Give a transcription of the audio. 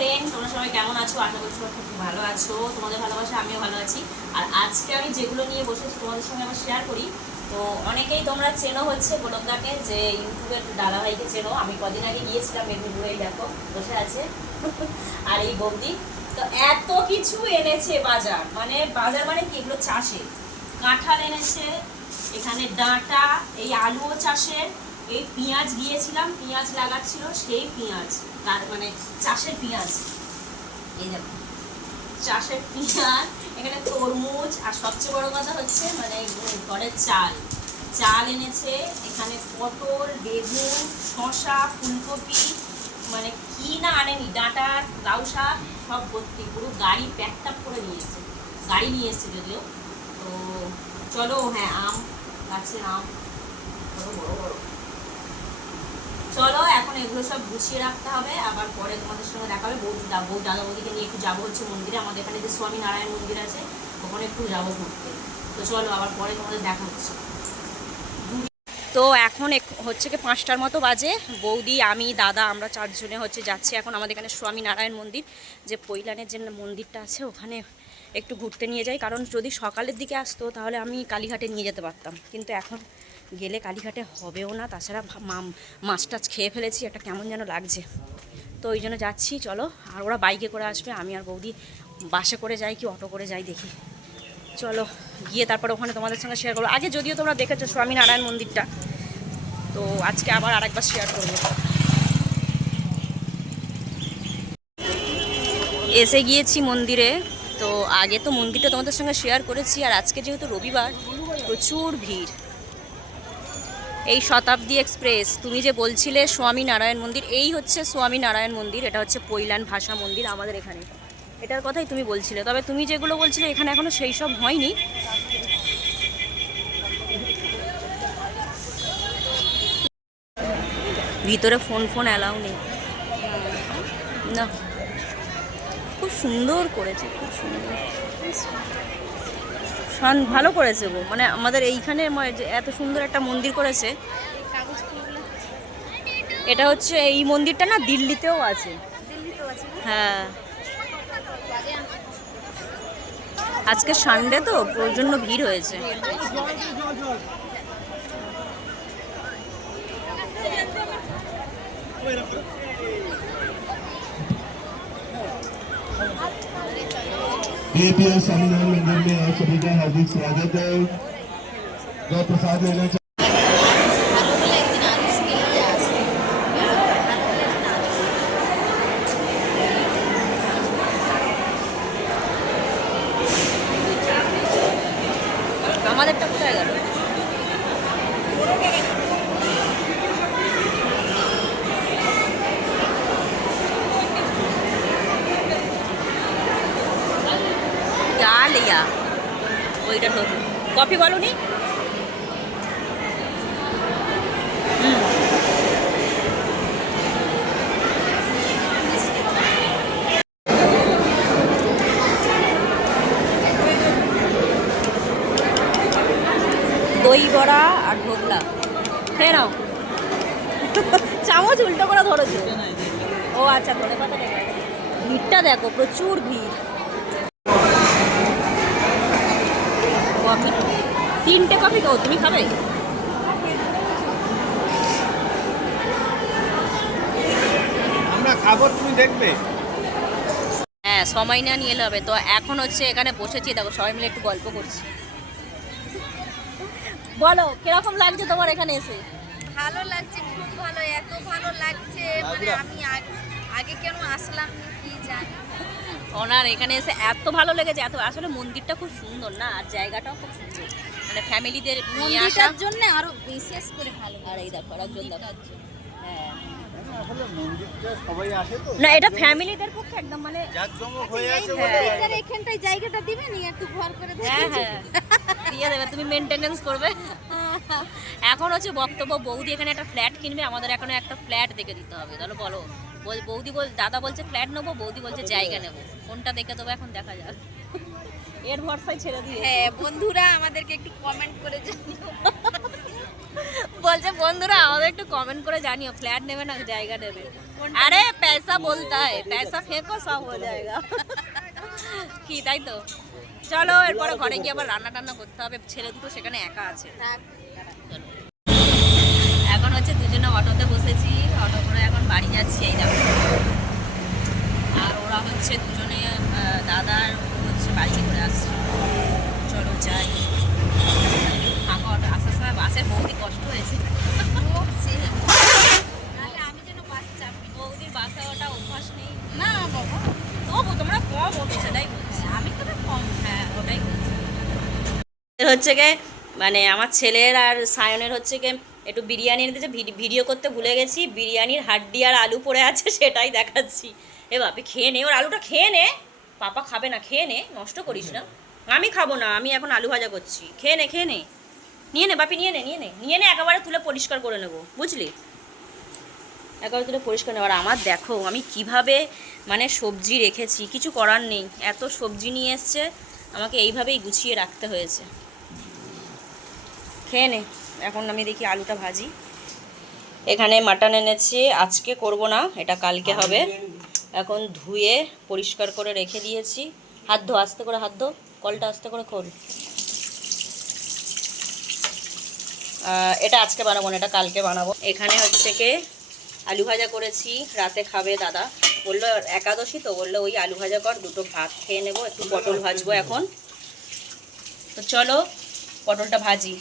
Friend, তোমরা সবাই কেমন আছো? আশা করছি তোমরা খুব ভালো আছো। তোমাদের ভালোবাসা আমিও ভালো আছি। আর আজকে আমি যেগুলো নিয়ে বসেছি তোমাদের সঙ্গে আমার শেয়ার করি। তো অনেকেই তোমরা চেনো হচ্ছে গোলকদাকে, যে ইউটিউবের দাদাভাইকে চেনো। আমি কদিন আগে গিয়েছিলাম মেদিনীপুরেই, দেখো বসে আছে। আর এই বৌদি তো এত কিছু এনেছে বাজার, মানে বাজার মানে কি, এগুলো চাষে কাঁঠাল এনেছে, এখানে ডাঁটা, এই আলুও চাষের, এই পেঁয়াজ গিয়েছিলাম, পেঁয়াজ লাগাচ্ছিল, সেই পেঁয়াজ, তার মানে চাষের পেঁয়াজ, এই দেখো চাষের পেঁয়াজ, এখানে তরমুজ, আর সবচেয়ে বড় কথা হচ্ছে মানে ঘরের চাল চাল এনেছে, এখানে পটল, বেগুন, শসা, ফুলকপি, মানে কি না আনেনি, ডাঁটা, লাউ শাক, সব ভর্তি, পুরো গাড়ি প্যাকটাপ করে নিয়ে এসছে। গাড়ি নিয়ে এসছে যদিও। তো চলো, হ্যাঁ আম, গাছের আম বড় বড় বড়। চলো এখন এগুলো সব গুছিয়ে রাখতে হবে, আবার পরে তোমাদের সঙ্গে দেখা হবে। দাদা বৌদিকে নিয়ে একটু যাবো হচ্ছে মন্দিরে, আমাদের এখানে যে স্বামী নারায়ণ মন্দির আছে ওখানে একটু যাবো ঘুরতে। তো চলো আবার পরে তোমাদের দেখা হচ্ছে। তো এখন হচ্ছে কি 5টার মতো বাজে। বৌদি, আমি, দাদা, আমরা 4 জনে হচ্ছে যাচ্ছি এখন আমাদের এখানে স্বামী নারায়ণ মন্দির, যে পৈলানের যে মন্দিরটা আছে ওখানে একটু ঘুরতে নিয়ে যাই। কারণ যদি সকালের দিকে আসতো তাহলে আমি কালীঘাটে নিয়ে যেতে পারতাম, কিন্তু এখন গেলে কালীঘাটে হবেও না। তাছাড়া মাছ টাছ খেয়ে ফেলেছি, একটা কেমন যেন লাগছে। তো ওই জন্য যাচ্ছি, চলো। আর ওরা বাইকে করে আসবে, আমি আর বৌদি বাসে করে যাই কি অটো করে যাই দেখি। চলো গিয়ে তারপরে ওখানে তোমাদের সঙ্গে শেয়ার করবো। আগে যদিও তোমরা দেখেছো স্বামীনারায়ণ মন্দিরটা, তো আজকে আবার আরেকবার শেয়ার করবো। এসে গিয়েছি মন্দিরে। তো আগে তো মন্দিরটা তোমাদের সঙ্গে শেয়ার করেছি, আর আজকে যেহেতু রবিবার প্রচুর ভিড়। এই শতাব্দী এক্সপ্রেস, তুমি যে বলছিলে স্বামী নারায়ণ মন্দির, এই হচ্ছে স্বামী নারায়ণ মন্দির। এটা হচ্ছে পৈলান ভাষা মন্দির আমাদের এখানে, এটার কথাই তুমি বলছিলে। তবে তুমি যেগুলো বলছিলে এখানে এখনো সেই সব হয়নি। ভিতরে ফোন অ্যালাউ নেই না। খুব সুন্দর করেছে, খুব সুন্দর, ভালো করেছে গো। মানে আমাদের এইখানে এত সুন্দর একটা মন্দির করেছে। এটা হচ্ছে এই মন্দিরটা না দিল্লিতেও আছে। হ্যাঁ, আজকে সানডে তো ওর জন্য ভিড় হয়েছে। बीपीएस स्वामीनारायण मंदिर में आप सभी का हार्दिक स्वागत है। जो प्रसाद लेना আমাদেরটা কোথায় গেল? লিয়া ওইটা তো কফি বলনি। দই বড়া আর ঢোকলা খেয়ে নাও। চামচ উল্টো করে ধরেছে। ও আচ্ছা, ধরে পাতা। ভিড়টা দেখো, প্রচুর ভিড়। কফি 3টে কফি খাও, তুমি খাবে? আমরা খাবো, তুমি দেখবে। হ্যাঁ, সময় না নিয়ে এলে হবে। তো এখন হচ্ছে এখানে বসেছি, দেখো সবাই মিলে একটু গল্প করছি। বলো কিরকম লাগছে তোমার এখানে এসে? ভালো লাগছে, খুব ভালো, এত ভালো লাগছে মানে আমি আগে কেন আসলাম কি জানি। ওনার এখানে এসে এত ভালো লেগেছে, এত আসলে মন্দিরটা খুব সুন্দর না, আর জায়গাটাও খুব সুন্দর, মানে ফ্যামিলিদের নিয়ে আসার জন্য আরো বিশেষ করে ভালো। আর এই দেখো আরেকজন দেখো। হ্যাঁ, আসলে মন্দিরটা সবাই আসে তো, না এটা ফ্যামিলিদের পক্ষে একদম মানে জাঁকজমক হয়ে আছে। মন্দিরটার এখানটায় জায়গাটা দিবেন একটু ঘর করে হ্যাঁ হ্যাঁ দিয়ে দেবে, তুমি মেনটেনেন্স করবে। এখন হচ্ছে বক্তব্য, বৌদি এখানে একটা ফ্ল্যাট কিনবে, আমাদের এখানে একটা ফ্ল্যাট দেখে দিতে হবে। তাহলে বলো, বৌদি দাদা বলছে ফ্ল্যাট নেবো, বৌদি বলছে জায়গা নেবো, কোনটা দেখে দেবো এখন দেখা যাক। এর ভরসায় ছেড়ে দিয়ে। হ্যাঁ বন্ধুরা, আমাদেরকে একটু কমেন্ট করে জানিও। বলছে বন্ধুরা আমাদের একটু কমেন্ট করে জানিও ফ্ল্যাট নেবে না জায়গা নেবে। আরে পয়সা বলতা है पैसा फेंको सब हो जाएगा কি তাই তো। চলো এরপরে ঘরে গিয়ে আবার রান্না টান্না করতে হবে, ছেলে দুটো সেখানে একা আছে। এখন হচ্ছে দুজনে অটোতে বসেছি, অটো করে এখন বাড়ি যাচ্ছি। এই দেখো, আর ওরা হচ্ছে দুজনে দাদার হচ্ছে বাড়িতে করে আসছে। চলো যাই। ফাঁকা অটো আসার সময় বাসের বৌদি কষ্ট হয়েছে। আমি যেন বাস চাপি বৌদির বাসে ওটা অভ্যাস নেই। না বাবা, তবু তোমরা কম ওঠো সেটাই বলছি। আমি তো কম। হ্যাঁ ওটাই বলছি। হচ্ছে গে মানে আমার ছেলের আর সায়নের হচ্ছে গে একটু বিরিয়ানি এনেছে, ভিডিও করতে ভুলে গেছি। বিরিয়ানির হাড্ডি আর আলু পড়ে আছে, সেটাই দেখাচ্ছি। এ বাপি খেয়ে নে, ওর আলুটা খেয়ে নে। পাপা খাবে না, খেয়ে নে, নষ্ট করিস না। আমি খাবো না, আমি এখন আলু ভাজা করছি। খেয়ে নে, খেয়ে নে, নিয়ে নে বাপি, নিয়ে নে, নিয়ে নে, নিয়ে নে, একেবারে তুলে পরিষ্কার করে নেবো, বুঝলি? একেবারে তুলে পরিষ্কার নেবো। আর আমার দেখো আমি কিভাবে মানে সবজি রেখেছি, কিছু করার নেই, এত সবজি নিয়ে এসছে, আমাকে এইভাবেই গুছিয়ে রাখতে হয়েছে। খেয়ে নে, এখন আমি দেখি আলুটা ভাজি। এখানে মাটন এনেছি, আজকে করব না, এটা কালকে হবে। এখন ধুয়ে পরিষ্কার করে রেখে দিয়েছি। হাত ধো, আস্তে করে হাত ধো, কলটা আস্তে করে খোল। এটা আজকে বানাবো না, এটা কালকে বানাবো। এখানে হচ্ছে কে আলু ভাজা করেছি, রাতে খাবে দাদা, বললো একাদশী তো, বললো ওই আলু ভাজা কর, দুটো ভাত খেয়ে নেবো, একটু পটল ভাজবো এখন। তো চলো পটলটা ভাজি।